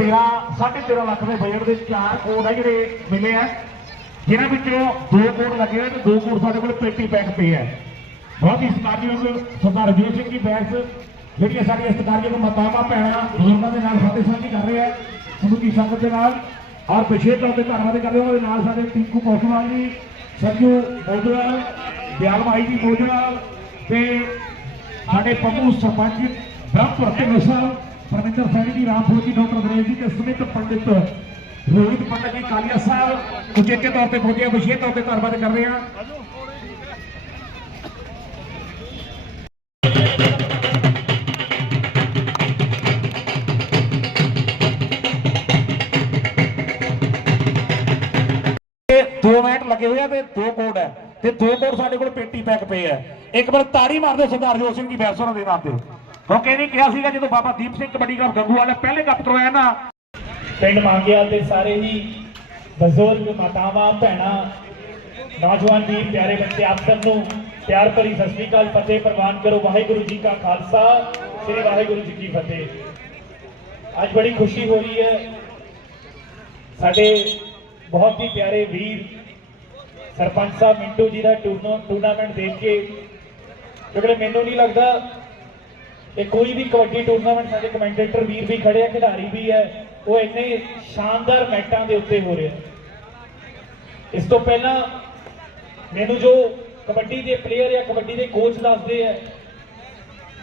13.5 ਲੱਖ ਦੇ ਬਜਟ ਦੇ ਚਾਰ ਕੋਡ ਆ ਜਿਹੜੇ ਮਿਲੇ ਆ। ਜਿਨ੍ਹਾਂ ਵਿੱਚੋਂ ਦੋ ਕੋਡ ਲੱਗੇ ਹੋਏ ਤੇ ਦੋ ਕੋਡ ਸਾਡੇ ਕੋਲ ਪੇਟੀ ਪੈਕ ਪਏ ਆ। ਬਹੁਤ ਹੀ ਸਤਿਕਾਰਯੋਗ ਸਰਦਾਰ ਰਜੀਤ ਸਿੰਘ ਜੀ ਬੈਂਸ, ਜਿਹੜੀਆਂ ਸਾਡੀਆਂ ਸਤਿਕਾਰਯੋਗ ਮਾਤਾਵਾਂ, ਭੈਣਾਂ, ਬਜ਼ੁਰਗਾਂ ਦੇ ਨਾਲ ਫਤਿਹ ਸਾਂਝੀ ਕਰ ਰਹੇ ਆ। ਸਮੁੱਚੀ ਸੰਗਤ ਦੇ ਨਾਲ ਔਰ ਵਿਸ਼ੇਸ਼ ਤੌਰ ਤੇ ਧੰਨਵਾਦ ਕਰਦੇ ਹਾਂ ਉਹਦੇ ਨਾਲ ਸਾਡੇ ਟਿੰਕੂ ਕੌਸ਼ਲ ਜੀ, ਸੰਜੂ ਮੋਜਵਾਲ, ਦਿਆਲ ਭਾਈ ਜੀ ਮੋਜਵਾਲ ਤੇ ਸਾਡੇ ਪੰਮੂ ਸਰਪੰਚ ਬ੍ਰਹਮਪੁਰ ਤੇ ਨਸਲ ਪਰਮਿੰਦਰ ਸੈਣੀ ਜੀ ਰਾਮਪੁਰ ਜੀ ਡਾਕਟਰ ਦਰੇਜ ਜੀ ਤੇ ਸੁਮਿਤ ਪੰਡਿਤ ਰੋਹਿਤ ਪੰਡਿਤ ਜੀ, ਕਾਲੀਆ ਸਾਹਿਬ ਉਚੇਚੇ ਤੌਰ ਤੇ ਪਹੁੰਚੇ ਵਿਸ਼ੇਸ਼ ਤੌਰ ਤੇ ਧੰਨਵਾਦ ਕਰਦੇ ਹਾਂ ਤੇ 2 ਮਿੰਟ ਲੱਗੇ ਹੋਏ ਆ ਤੇ ਦੋ ਕੋਡ ਹੈ ਤੇ ਦੋ ਕੋਡ ਸਾਡੇ ਕੋਲ ਪੇਟੀ ਪੈਕ ਪਏ ਆ। ਇੱਕ ਵਾਰ ਤਾੜੀ ਮਾਰਦੇ ਸਰਦਾਰ ਜੋਤ ਸਿੰਘ ਜੀ ਬੈਸੋਂ ਦੇ ਨਾਂ ਤੇ। ਕਿਉਂਕਿ ਇਹਨੇ ਕਿਹਾ ਸੀਗਾ ਜਦੋਂ ਬਾਬਾ ਦੀਪ ਸਿੰਘ ਕਬੱਡੀ ਕਲੱਬ ਗੰਗੂਵਾਲ ਨੇ ਪਹਿਲੇ ਕੱਪ ਕਰਵਾਇਆ ਨਾ? ਪਿੰਡ ਮੰਗਿਆ ਤੇ ਸਾਰੇ ਹੀ ਬਜ਼ੁਰਗ, ਮਾਤਾਵਾਂ, ਭੈਣਾਂ, ਨੌਜਵਾਨ ਜੀ, ਪਿਆਰੇ ਬੱਚੇ, ਆਪ ਸਭ ਨੂੰ ਪਿਆਰ ਭਰੀ ਸਤਿ ਸ੍ਰੀ ਅਕਾਲ, ਫਤਿਹ ਪ੍ਰਵਾਨ ਕਰੋ, ਵਾਹਿਗੁਰੂ ਜੀ ਕਾ ਖਾਲਸਾ, ਸ੍ਰੀ ਵਾਹਿਗੁਰੂ ਜੀ ਕੀ ਫਤਿਹ। ਅੱਜ ਬੜੀ ਖੁਸ਼ੀ ਹੋ ਰਹੀ ਹੈ। ਸਾਡੇ ਬਹੁਤ ਹੀ ਪਿਆਰੇ ਵੀਰ ਸਰਪੰਚ ਸਾਹਿਬ ਮਿੰਟੂ ਜੀ ਦਾ ਟੂਰਨਾ- ਟੂਰਨਾਮੈਂਟ ਦੇਖ ਕੇ, ਕਿਉਂਕਿ ਮੈਨੂੰ ਨਹੀਂ ਲੱਗਦਾ ਇਹ ਕੋਈ ਵੀ ਕਬੱਡੀ ਟੂਰਨਾਮੈਂਟ ਸਾਡੇ ਕਮੈਂਟੇਟਰ ਵੀਰ ਵੀ ਖੜੇ ਆ, ਖਿਡਾਰੀ ਵੀ ਹੈ, ਉਹ ਇੰਨੇ ਸ਼ਾਨਦਾਰ ਮੈਟਾਂ ਦੇ ਉੱਤੇ ਹੋ ਰਿਹਾ ਇਸ ਤੋਂ ਪਹਿਲਾਂ ਮੈਨੂੰ ਜੋ ਕਬੱਡੀ ਦੇ ਪਲੇਅਰ ਜਾਂ ਕਬੱਡੀ ਦੇ ਕੋਚ ਦੱਸਦੇ ਆ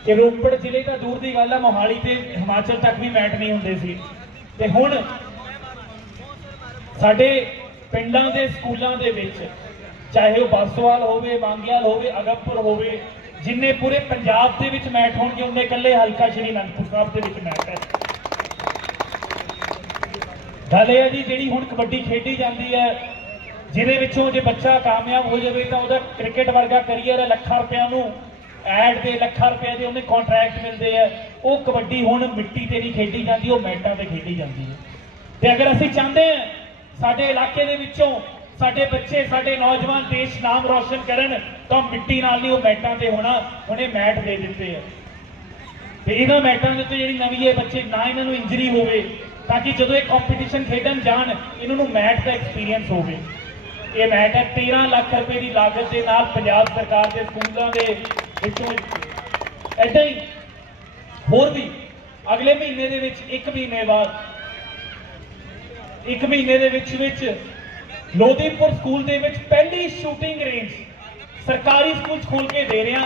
ਕਿ ਰੋਪੜ ਜ਼ਿਲ੍ਹੇ ਤਾਂ ਦੂਰ ਦੀ ਗੱਲ ਆ, ਮੋਹਾਲੀ ਤੇ ਹਿਮਾਚਲ ਤੱਕ ਵੀ ਮੈਟ ਨਹੀਂ ਹੁੰਦੇ ਸੀ। ਤੇ ਹੁਣ ਸਾਡੇ ਪਿੰਡਾਂ ਦੇ, ਸਕੂਲਾਂ ਦੇ ਵਿੱਚ, ਚਾਹੇ ਉਹ ਬਾਸੋਵਾਲ ਹੋਵੇ ਮੰਗਿਆਲ ਹੋਵੇ, ਅਗਮਪੁਰ ਹੋਵੇ ਜਿੰਨੇ ਪੂਰੇ ਪੰਜਾਬ ਦੇ ਵਿੱਚ ਮੈਚ ਹੋਣਗੇ, ਉਹਨੇ ਇਕੱਲੇ ਹਲਕਾ ਸ਼੍ਰੀ ਅਨੰਦਪੁਰ ਸਾਹਿਬ ਦੇ ਵਿੱਚ ਮੈਚ ਹੈ। ਗੱਲ ਇਹ ਹੈ ਜੀ, ਜਿਹੜੀ ਹੁਣ ਕਬੱਡੀ ਖੇਡੀ ਜਾਂਦੀ ਹੈ, ਜਿਹਦੇ ਵਿੱਚੋਂ ਜੇ ਬੱਚਾ ਕਾਮਯਾਬ ਹੋ ਜਾਵੇ, ਤਾਂ ਉਹਦਾ ਕ੍ਰਿਕਟ ਵਰਗਾ ਕਰੀਅਰ ਹੈ, ਲੱਖਾਂ ਰੁਪਿਆ ਨੂੰ ਐਡ ਦੇ, ਲੱਖਾਂ ਰੁਪਏ ਦੇ ਉਹਨੇ ਕੰਟਰੈਕਟ ਮਿਲਦੇ ਆ। ਉਹ ਕਬੱਡੀ ਹੁਣ ਮਿੱਟੀ ਤੇ ਨਹੀਂ ਖੇਡੀ ਜਾਂਦੀ, ਉਹ ਮੈਟਾਂ ਤੇ ਖੇਡੀ ਜਾਂਦੀ ਹੈ। ਤੇ ਅਗਰ ਅਸੀਂ ਚਾਹੁੰਦੇ ਹਾਂ, ਸਾਡੇ ਇਲਾਕੇ ਦੇ ਵਿੱਚੋਂ ਸਾਡੇ ਬੱਚੇ, ਸਾਡੇ ਨੌਜਵਾਨ ਦੇਸ਼ ਨਾਮ ਰੋਸ਼ਨ ਕਰਨ, ਤਾਂ ਮਿੱਟੀ ਨਾਲ ਨਹੀਂ ਉਹ ਮੈਟਾਂ ਤੇ ਹੋਣਾ ਉਹਨੇ ਮੈਟ ਦੇ ਦਿੱਤੇ ਆ। ਤੇ ਇਹਨਾਂ ਮੈਟਾਂ ਦੇ ਉੱਤੇ ਜਿਹੜੀ ਨਵੀਂ ਇਹ ਬੱਚੇ, ਨਾ ਇਹਨਾਂ ਨੂੰ ਇੰਜਰੀ ਹੋਵੇ, ਤਾਂ ਕਿ ਜਦੋਂ ਇਹ ਕੰਪੀਟੀਸ਼ਨ ਖੇਡਣ ਜਾਣ, ਇਹਨਾਂ ਨੂੰ ਮੈਟ ਦਾ ਐਕਸਪੀਰੀਅੰਸ ਹੋਵੇ। ਇਹ ਮੈਟ ਹੈ 13 ਲੱਖ ਰੁਪਏ ਦੀ ਲਾਗਤ ਦੇ ਨਾਲ ਪੰਜਾਬ ਸਰਕਾਰ ਦੇ ਸਕੂਲਾਂ ਦੇ ਵਿੱਚੋਂ ਐਦਾਂ ਹੀ ਹੋਰ ਵੀ, ਅਗਲੇ ਮਹੀਨੇ ਦੇ ਵਿੱਚ, ਇੱਕ ਮਹੀਨੇ ਬਾਅਦ, ਇੱਕ ਮਹੀਨੇ ਦੇ ਵਿੱਚ ਵਿੱਚ ਲੋਦੀਪੁਰ ਸਕੂਲ ਦੇ ਵਿੱਚ ਪਹਿਲੀ ਸ਼ੂਟਿੰਗ ਰੇਂਜ ਸਰਕਾਰੀ ਸਕੂਲ 'ਚ ਖੋਲ ਕੇ ਦੇ ਰਿਹਾ।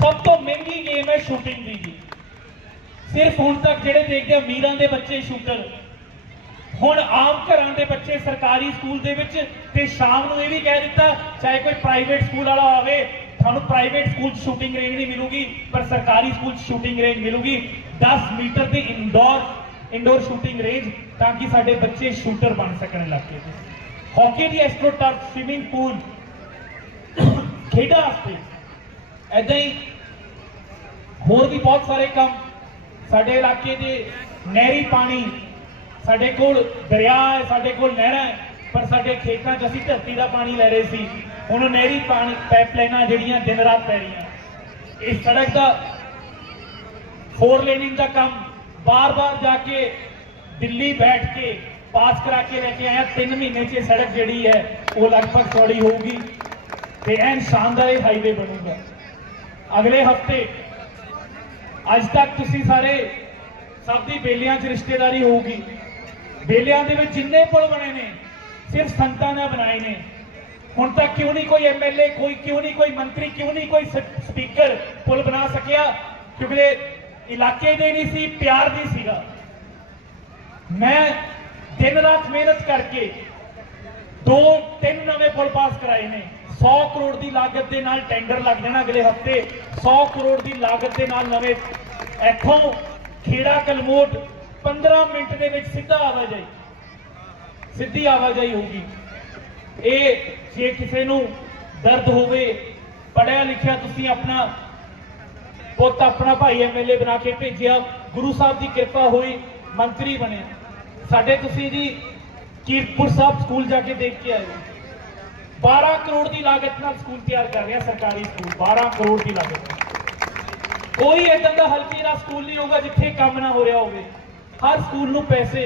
ਸਭ ਤੋਂ ਮਹਿੰਗੀ ਗੇਮ ਹੈ ਸ਼ੂਟਿੰਗ ਦੀ ਜੀ। ਸਿਰਫ ਹੁਣ ਤੱਕ ਜਿਹੜੇ ਦੇਖਦੇ ਆ ਅਮੀਰਾਂ ਦੇ ਬੱਚੇ ਸ਼ੂਟਰ, ਹੁਣ ਆਮ ਘਰਾਂ ਦੇ ਬੱਚੇ ਸਰਕਾਰੀ ਸਕੂਲ ਦੇ ਵਿੱਚ ਤੇ ਸ਼ਾਮ ਨੂੰ ਇਹ ਵੀ ਕਹਿ ਦਿੱਤਾ, ਚਾਹੇ ਕੋਈ ਪ੍ਰਾਈਵੇਟ ਸਕੂਲ ਵਾਲਾ ਆਵੇ, ਤੁਹਾਨੂੰ ਪ੍ਰਾਈਵੇਟ ਸਕੂਲ 'ਚ ਸ਼ੂਟਿੰਗ ਰੇਂਜ ਨਹੀਂ ਮਿਲੂਗੀ, ਪਰ ਸਰਕਾਰੀ ਸਕੂਲ 'ਚ ਸ਼ੂਟਿੰਗ ਰੇਂਜ ਮਿਲੂਗੀ। 10 ਮੀਟਰ ਦੀ ਇੰਡੋਰ ਇੰਡੋਰ ਸ਼ੂਟਿੰਗ ਰੇਂਜ ਤਾਂ ਕਿ ਸਾਡੇ ਬੱਚੇ ਸ਼ੂਟਰ ਬਣ ਸਕਣ ਇਲਾਕੇ ਦੇ ਹਾਕੀ ਦੀ ਐਸਟ੍ਰੋ ਟਰਫ ਸਵਿਮਿੰਗ ਪੂਲ ਖੇਡਾਂ ਵਾਸਤੇ ਐਦਾਂ ਹੀ ਹੋਰ ਵੀ ਬਹੁਤ ਸਾਰੇ ਕੰਮ ਸਾਡੇ ਇਲਾਕੇ ਦੇ ਨਹਿਰੀ ਪਾਣੀ ਸਾਡੇ ਕੋਲ ਦਰਿਆ ਹੈ ਸਾਡੇ ਕੋਲ ਨਹਿਰਾਂ ਹੈ ਪਰ ਸਾਡੇ ਖੇਤਾਂ 'ਚ ਅਸੀਂ ਧਰਤੀ ਦਾ ਪਾਣੀ ਲੈ ਰਹੇ ਸੀ ਹੁਣ ਨਹਿਰੀ ਪਾਣੀ ਪਾਈਪਲਾਈਨਾਂ ਜਿਹੜੀਆਂ ਦਿਨ ਰਾਤ ਪੈ ਰਹੀਆਂ ਇਸ ਸੜਕ ਦਾ ਫੋਰ ਲੇਨਿੰਗ ਦਾ ਕੰਮ ਬਾਰ-ਬਾਰ ਜਾ ਕੇ ਦਿੱਲੀ ਬੈਠ ਕੇ ਪਾਸ ਕਰਾ ਕੇ ਲੈ ਕੇ ਆਇਆ। 3 ਮਹੀਨੇ 'ਚ ਇਹ ਸੜਕ ਜਿਹੜੀ ਹੈ, ਉਹ ਲਗਭਗ ਚੌੜੀ ਹੋਊਗੀ ਤੇ ਐਨ ਸ਼ਾਨਦਾਰ ਇਹ ਹਾਈਵੇ ਬਣੂਗਾ। ਅਗਲੇ ਹਫ਼ਤੇ, ਅੱਜ ਤੱਕ ਤੁਸੀਂ ਸਾਰੇ ਸਭ ਦੀ ਬੇਲੀਆਂ 'ਚ ਰਿਸ਼ਤੇਦਾਰੀ ਹੋਊਗੀ। ਬੇਲੀਆਂ ਦੇ ਵਿੱਚ ਜਿੰਨੇ ਪੁਲ ਬਣੇ ਨੇ, ਸਿਰਫ ਸੰਤਾਂ ਨੇ ਬਣਾਏ ਨੇ। ਹੁਣ ਤੱਕ ਕਿਉਂ ਨਹੀਂ ਕੋਈ ਐਮਐਲਏ ਕੋਈ ਕਿਉਂ ਨਹੀਂ ਕੋਈ ਮੰਤਰੀ, ਕਿਉਂ ਨਹੀਂ ਕੋਈ ਸ- ਸਪੀਕਰ ਪੁਲ ਬਣਾ ਸਕਿਆ? ਕਿਉਂਕਿ ਇਲਾਕੇ ਦੇ ਨਹੀਂ ਸੀ, ਪਿਆਰ ਦੀ ਸੀਗਾ। ਮੈਂ ਦਿਨ ਰਾਤ ਮਿਹਨਤ ਕਰਕੇ ਦੋ, ਤਿੰਨ ਨਵੇਂ ਪੁਲ ਪਾਸ ਕਰਾਏ ਨੇ। 100 ਕਰੋੜ ਦੀ ਲਾਗਤ ਦੇ ਨਾਲ ਟੈਂਡਰ ਲੱਗ ਜਾਣਾ ਅਗਲੇ ਹਫ਼ਤੇ। 100 ਕਰੋੜ ਦੀ ਲਾਗਤ ਦੇ ਨਾਲ ਨਵੇਂ ਇੱਥੋਂ ਖੇੜਾ ਕਲਮੋਟ 15 ਮਿੰਟ ਦੇ ਵਿੱਚ ਸਿੱਧਾ ਆਵਾਜਾਈ। ਸਿੱਧੀ ਆਵਾਜਾਈ ਹੋਊਗੀ। ਇਹ ਜੇ ਕਿਸੇ ਨੂੰ ਦਰਦ ਹੋਵੇ ਪੜਿਆ ਲਿਖਿਆ ਤੁਸੀਂ ਆਪਣਾ ਪੁੱਤ, ਆਪਣਾ ਭਾਈ ਐਮਐਲਏ ਬਣਾ ਕੇ ਭੇਜਿਆ, ਗੁਰੂ ਸਾਹਿਬ ਦੀ ਕਿਰਪਾ ਹੋਈ ਮੰਤਰੀ ਬਣੇ ਸਾਡੇ ਤੁਸੀਂ ਜੀ ਕੀਰਤਪੁਰ ਸਾਹਿਬ ਸਕੂਲ ਜਾ ਕੇ ਦੇਖ ਕੇ ਆਏ ਹੋ। 12 ਕਰੋੜ ਦੀ ਲਾਗਤ ਨਾਲ ਸਕੂਲ ਤਿਆਰ ਕਰ ਰਿਹਾ ਸਰਕਾਰੀ ਸਕੂਲ 12 ਕਰੋੜ ਦੀ ਲਾਗਤ ਕੋਈ ਇਦਾਂ ਦਾ ਹਲਕੀ ਦਾ ਸਕੂਲ ਨਹੀਂ ਹੋਊਗਾ ਜਿੱਥੇ ਕੰਮ ਨਾ ਹੋ ਰਿਹਾ ਹੋਵੇ। ਹਰ ਸਕੂਲ ਨੂੰ ਪੈਸੇ।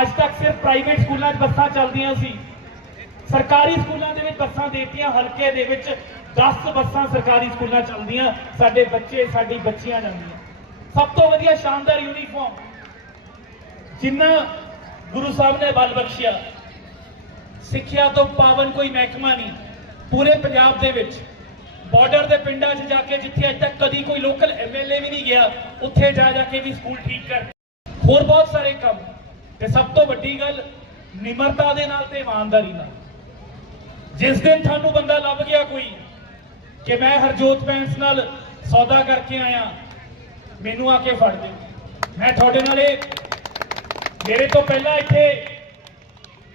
ਅੱਜ ਤੱਕ ਸਿਰਫ ਪ੍ਰਾਈਵੇਟ ਸਕੂਲਾਂ 'ਚ ਬੱਸਾਂ ਚੱਲਦੀਆਂ ਸੀ। ਸਰਕਾਰੀ ਸਕੂਲਾਂ ਦੇ ਵਿੱਚ ਬੱਸਾਂ ਦੇਤੀਆਂ, ਹਲਕੇ ਦੇ ਵਿੱਚ 10 ਬੱਸਾਂ ਸਰਕਾਰੀ ਸਕੂਲਾਂ ਚੱਲਦੀਆਂ, ਸਾਡੇ ਬੱਚੇ, ਸਾਡੀ ਬੱਚੀਆਂ ਜਾਂਦੀਆਂ। ਸਭ ਤੋਂ ਵਧੀਆ ਸ਼ਾਨਦਾਰ ਯੂਨੀਫਾਰਮ ਜਿੰਨਾ ਗੁਰੂ ਸਾਹਿਬ ਨੇ ਬਲ ਬਖਸ਼ਿਆ। ਸਿੱਖਿਆ ਤੋਂ ਪਾਵਨ ਕੋਈ ਮਹਿਕਮਾ ਨਹੀਂ। ਪੂਰੇ ਪੰਜਾਬ ਦੇ ਵਿੱਚ ਬਾਰਡਰ ਦੇ ਪਿੰਡਾਂ 'ਚ ਜਾ ਕੇ ਜਿੱਥੇ ਅੱਜ ਤੱਕ ਕਦੀ ਕੋਈ ਲੋਕਲ ਐਮਐਲਏ ਵੀ ਨਹੀਂ ਗਿਆ, ਉੱਥੇ ਜਾ ਜਾ ਕੇ ਵੀ ਸਕੂਲ ਠੀਕ ਕਰ। ਹੋਰ ਬਹੁਤ ਸਾਰੇ ਕੰਮ। ਤੇ ਸਭ ਤੋਂ ਵੱਡੀ ਗੱਲ, ਨਿਮਰਤਾ ਦੇ ਨਾਲ ਤੇ ਇਮਾਨਦਾਰੀ ਨਾਲ। ਜਿਸ ਦਿਨ ਤੁਹਾਨੂੰ ਬੰਦਾ ਲੱਭ ਗਿਆ ਕੋਈ, ਕਿ ਮੈਂ ਹਰਜੋਤ ਪੈਂਸ ਨਾਲ ਸੌਦਾ ਕਰਕੇ ਆਇਆ, ਮੈਨੂੰ ਆ ਕੇ ਫੜ ਦੇ ਮੈਂ ਤੁਹਾਡੇ ਨਾਲ ਇਹ ਮੇਰੇ ਤੋਂ ਪਹਿਲਾਂ ਇੱਥੇ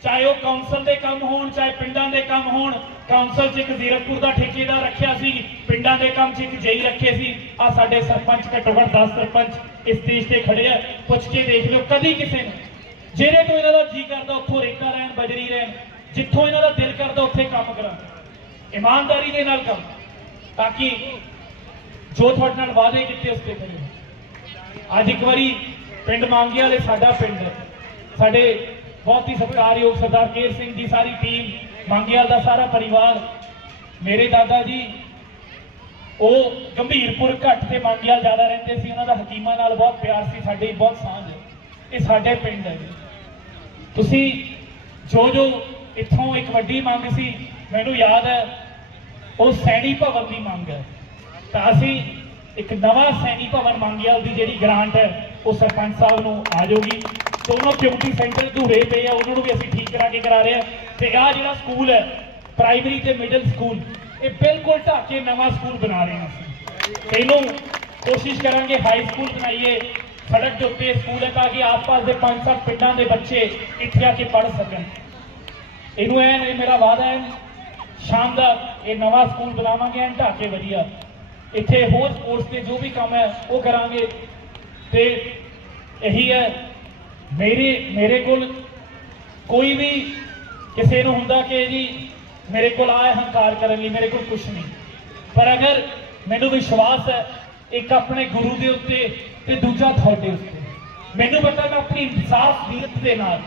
ਚਾਹੇ ਉਹ ਕਾਉਂਸਲ ਦੇ ਕੰਮ ਹੋਣ, ਚਾਹੇ ਪਿੰਡਾਂ ਦੇ ਕੰਮ ਹੋਣ ਕਾਉਂਸਲ 'ਚ ਇੱਕ ਜ਼ੀਰਕਪੁਰ ਦਾ ਠੇਕੇਦਾਰ ਰੱਖਿਆ ਸੀ, ਪਿੰਡਾਂ ਦੇ ਕੰਮ 'ਚ ਇੱਕ ਜਈ ਰੱਖੇ ਸੀ। ਆ ਸਾਡੇ ਸਰਪੰਚ ਘੱਟੋ ਘੱਟ 10 ਸਰਪੰਚ ਇਸ ਦੇਸ਼ ਤੇ ਖੜੇ ਆ। ਪੁੱਛ ਕੇ ਦੇਖ ਲਿਓ, ਕਦੀ ਕਿਸੇ ਨੂੰ। ਜਿਹੜੇ ਤੋਂ ਇਹਨਾਂ ਦਾ ਜੀ ਕਰਦਾ, ਉੱਥੋਂ ਰੇਕਾ ਰਹਿਣ, ਬਜਰੀ ਰਹਿਣ। ਜਿੱਥੋਂ ਇਹਨਾਂ ਦਾ ਦਿਲ ਕਰਦਾ, ਉੱਥੇ ਕੰਮ ਕਰਾਂ। ਇਮਾਨਦਾਰੀ ਦੇ ਨਾਲ ਕੰਮ। ਤਾਂ ਕਿ ਜੋ ਤੁਹਾਡੇ ਨਾਲ ਵਾਅਦੇ ਕੀਤੇ, ਉਸ ਤੇ ਕਰੀਏ। ਅੱਜ ਇੱਕ ਵਾਰੀ ਪਿੰਡ ਮੰਗਿਆ ਵਾਲੇ ਸਾਡਾ ਪਿੰਡ, ਸਾਡੇ ਬਹੁਤ ਹੀ ਸਤਿਕਾਰਯੋਗ ਸਰਦਾਰ ਕੇਰ ਸਿੰਘ ਦੀ ਸਾਰੀ ਟੀਮ ਮੰਗਿਆਲ ਦਾ ਸਾਰਾ ਪਰਿਵਾਰ, ਮੇਰੇ ਦਾਦਾ ਜੀ, ਉਹ ਗੰਭੀਰਪੁਰ ਘੱਟ ਤੇ ਮੰਗਿਆਲ ਜ਼ਿਆਦਾ ਰਹਿੰਦੇ ਸੀ, ਉਹਨਾਂ ਦਾ ਹਕੀਮਾਂ ਨਾਲ ਬਹੁਤ ਪਿਆਰ ਸੀ, ਸਾਡੇ ਬਹੁਤ ਸਾਂਝ ਇਹ ਸਾਡੇ ਪਿੰਡ ਹੈ ਤੁਸੀਂ ਜੋ ਜੋ ਇੱਥੋਂ ਇੱਕ ਵੱਡੀ ਮੰਗ ਸੀ, ਮੈਨੂੰ ਯਾਦ ਹੈ, ਉਹ ਸੈਣੀ ਭਵਨ ਦੀ ਮੰਗ ਹੈ। ਤਾਂ ਅਸੀਂ ਇੱਕ ਨਵਾਂ ਸੈਣੀ ਭਵਨ ਮੰਗਿਆਲ ਦੀ ਜਿਹੜੀ ਗ੍ਰਾਂਟ ਹੈ, ਉਹ ਸਰਪੰਚ ਸਾਹਿਬ ਨੂੰ ਆ ਜਾਊਗੀ। ਦੋਨੋਂ ਕਮਿਊਨਿਟੀ ਸੈਂਟਰ ਅਧੂਰੇ ਪਏ ਆ, ਉਹਨਾਂ ਨੂੰ ਵੀ ਅਸੀਂ ਠੀਕ ਕਰਾ ਕੇ ਕਰਾ ਰਹੇ ਆ। ਤੇ ਆ ਜਿਹੜਾ ਸਕੂਲ ਹੈ ਪ੍ਰਾਇਮਰੀ ਤੇ ਮਿਡਲ ਸਕੂਲ ਇਹ ਬਿਲਕੁਲ ਢਾਹ ਕੇ ਨਵਾਂ ਸਕੂਲ ਬਣਾ ਰਹੇ ਹਾਂ ਅਸੀਂ। ਇਹਨੂੰ ਕੋਸ਼ਿਸ਼ ਕਰਾਂਗੇ ਹਾਈ ਸਕੂਲ ਬਣਾਈਏ, ਸੜਕ ਦੇ ਉੱਤੇ ਸਕੂਲ ਹੈ, ਤਾਂ ਕਿ ਆਸ-ਪਾਸ ਦੇ ਪੰਜ ਸੱਤ ਪਿੰਡਾਂ ਦੇ ਬੱਚੇ ਇੱਥੇ ਆ ਕੇ ਪੜ੍ਹ ਸਕਣ। ਇਹਨੂੰ ਐਨ, ਇਹ ਮੇਰਾ ਵਾਅਦਾ ਹੈ ਸ਼ਾਨਦਾਰ ਇਹ ਨਵਾਂ ਸਕੂਲ ਬਣਾਵਾਂਗੇ, ਐਨ ਢਾਕੇ ਵਧੀਆ। ਇੱਥੇ ਹੋਰ ਸਪੋਰਟਸ ਦੇ ਜੋ ਵੀ ਕੰਮ ਹੈ, ਉਹ ਕਰਾਂਗੇ। ਤੇ ਇਹੀ ਹੈ, ਮੇਰੇ ਮੇਰੇ ਕੋਲ ਕੋਈ ਵੀ ਕਿਸੇ ਨੂੰ ਹੁੰਦਾ ਕਿ ਜੀ ਮੇਰੇ ਕੋਲ ਆਏ ਹੰਕਾਰ ਕਰਨ ਲਈ ਮੇਰੇ ਕੋਲ ਕੁਝ ਨਹੀਂ। ਪਰ ਅਗਰ ਮੈਨੂੰ ਵਿਸ਼ਵਾਸ ਹੈ ਇੱਕ ਆਪਣੇ ਗੁਰੂ ਦੇ ਉੱਤੇ ਤੇ ਦੂਜਾ ਤੁਹਾਡੇ ਉੱਤੇ, ਮੈਨੂੰ ਪਤਾ ਮੈਂ ਆਪਣੀ ਇਨਸਾਫ ਨੀਅਤ ਦੇ ਨਾਲ,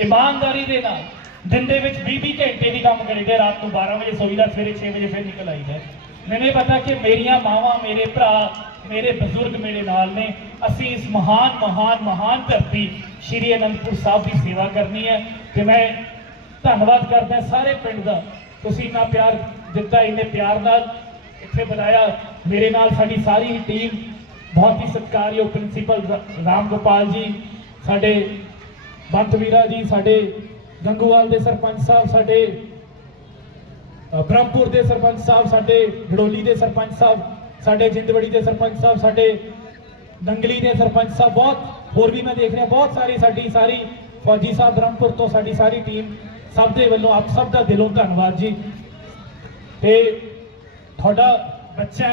ਇਮਾਨਦਾਰੀ ਦੇ ਨਾਲ ਦਿਨ ਦੇ ਵਿੱਚ 20 20 ਘੰਟੇ ਵੀ ਕੰਮ ਕਰੀਦੇ, ਰਾਤ ਨੂੰ 12 ਵਜੇ ਸੋਈਦਾ, ਸਵੇਰੇ 6 ਵਜੇ ਫਿਰ ਨਿਕਲ ਆਈਦਾ। ਮੈਨੂੰ ਇਹ ਪਤਾ ਕਿ ਮੇਰੀਆਂ ਮਾਵਾਂ, ਮੇਰੇ ਭਰਾ, ਮੇਰੇ ਬਜ਼ੁਰਗ ਮੇਰੇ ਨਾਲ ਨੇ। ਅਸੀਂ ਇਸ ਮਹਾਨ ਮਹਾਨ ਮਹਾਨ ਧਰਤੀ ਸ਼੍ਰੀ ਅਨੰਦਪੁਰ ਸਾਹਿਬ ਦੀ ਸੇਵਾ ਕਰਨੀ ਹੈ ਤੇ ਮੈਂ ਧੰਨਵਾਦ ਕਰਦਾ ਸਾਰੇ ਪਿੰਡ ਦਾ। ਤੁਸੀਂ ਇੰਨਾ ਪਿਆਰ ਦਿੱਤਾ, ਇੰਨੇ ਪਿਆਰ ਨਾਲ ਇੱਥੇ ਬੁਲਾਇਆ। ਮੇਰੇ ਨਾਲ ਸਾਡੀ ਸਾਰੀ ਹੀ ਟੀਮ ਬਹੁਤ ਹੀ ਸਤਿਕਾਰਯੋਗ ਪ੍ਰਿੰਸੀਪਲ ਰਾਮ ਗੋਪਾਲ ਜੀ, ਸਾਡੇ ਬੰਤ ਵੀਰਾ ਜੀ, ਸਾਡੇ ਗੰਗੂਵਾਲ ਦੇ ਸਰਪੰਚ ਸਾਹਿਬ, ਸਾਡੇ ਬ੍ਰਹਮਪੁਰ ਦੇ ਸਰਪੰਚ ਸਾਹਿਬ, ਸਾਡੇ ਗੜੋਲੀ ਦੇ ਸਰਪੰਚ ਸਾਹਿਬ, ਸਾਡੇ ਜਿੰਦਵੜੀ ਦੇ ਸਰਪੰਚ ਸਾਹਿਬ, ਸਾਡੇ ਦੰਗਲੀ ਦੇ ਸਰਪੰਚ ਸਾਹਿਬ, ਬਹੁਤ ਹੋਰ ਵੀ ਮੈਂ ਦੇਖ ਰਿਹਾ, ਬਹੁਤ ਸਾਰੀ ਸਾਡੀ ਸਾਰੀ ਫੌਜੀ ਸਾਹਿਬ ਬ੍ਰਹਮਪੁਰ ਤੋਂ ਸਾਡੀ ਸਾਰੀ ਟੀਮ ਸਭ ਦੇ ਵੱਲੋਂ ਆਪ ਸਭ ਦਾ ਦਿਲੋਂ ਧੰਨਵਾਦ ਜੀ। ਤੇ ਤੁਹਾਡਾ ਬੱਚਾ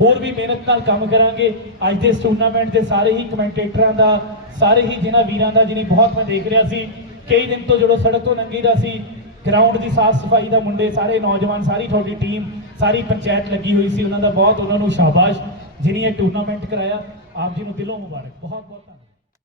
ਹੋਰ ਵੀ ਮਿਹਨਤ ਨਾਲ ਕੰਮ ਕਰਾਂਗੇ। ਅੱਜ ਦੇ ਇਸ ਟੂਰਨਾਮੈਂਟ ਦੇ ਸਾਰੇ ਹੀ ਕਮੈਂਟੇਟਰਾਂ ਦਾ, ਸਾਰੇ ਹੀ ਜਿਨ੍ਹਾਂ ਵੀਰਾਂ ਦਾ ਜਿਹਨੇ ਬਹੁਤ ਮੈਂ ਦੇਖ ਰਿਹਾ ਸੀ, ਕਈ ਦਿਨ ਤੋਂ ਜਦੋਂ ਸੜਕ ਤੋਂ ਲੰਘੀ ਦਾ ਸੀ ਗਰਾਊਂਡ ਦੀ ਸਾਫ਼ ਸਫ਼ਾਈ ਦਾ ਮੁੰਡੇ ਸਾਰੇ, ਨੌਜਵਾਨ ਸਾਰੀ ਤੁਹਾਡੀ ਟੀਮ ਸਾਰੀ ਪੰਚਾਇਤ ਲੱਗੀ ਹੋਈ ਸੀ, ਉਹਨਾਂ ਦਾ ਬਹੁਤ, ਉਹਨਾਂ ਨੂੰ ਸ਼ਾਬਾਸ਼ ਜਿਨੀ ਇਹ ਟੂਰਨਾਮੈਂਟ ਕਰਾਇਆ, ਆਪ ਜੀ ਨੂੰ ਦਿਲੋਂ ਮੁਬਾਰਕ ਬਹੁਤ ਬਹੁਤ